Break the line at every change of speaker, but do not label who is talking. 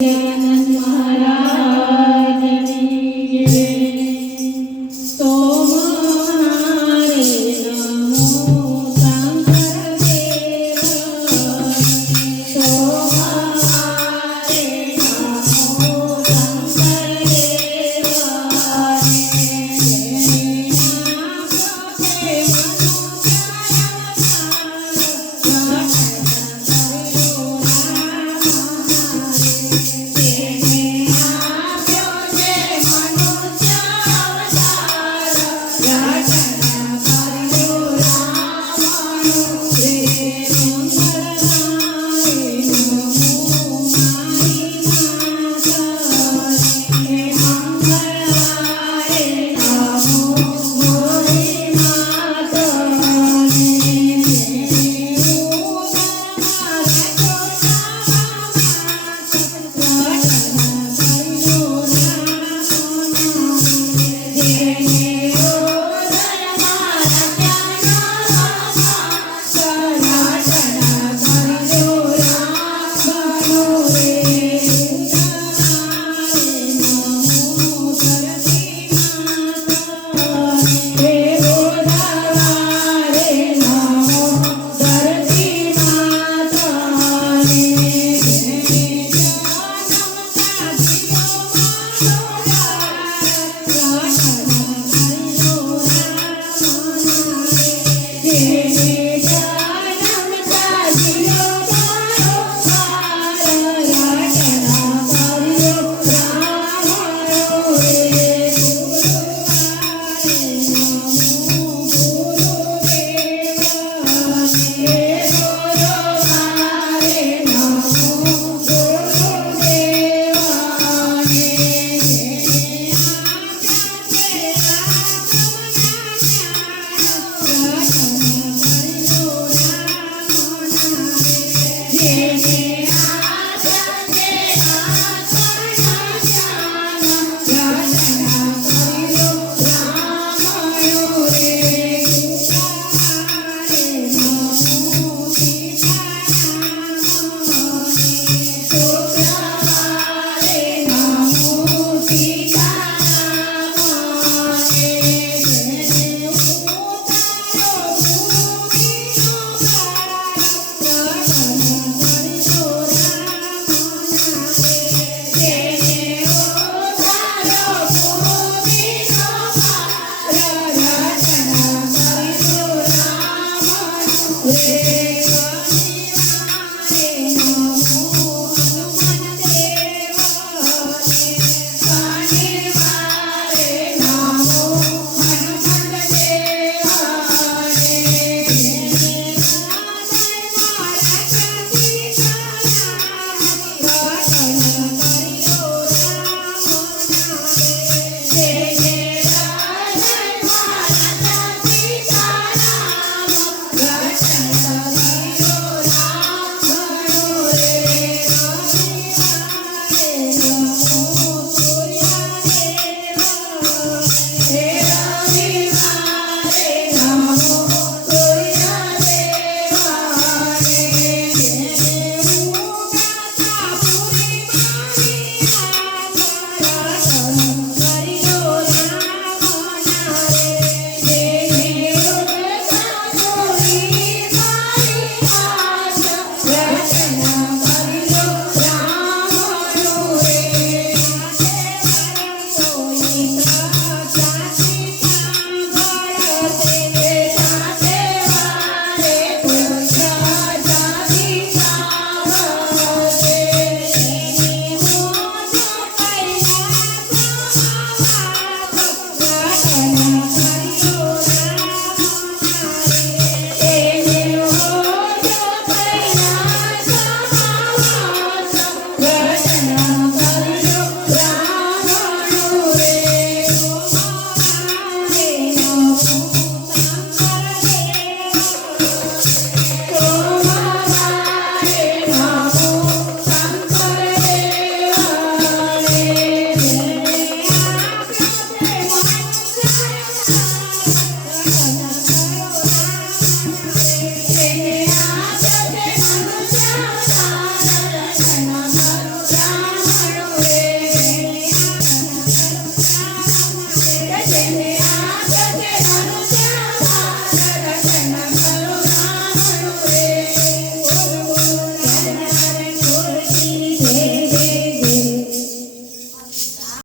Yeah.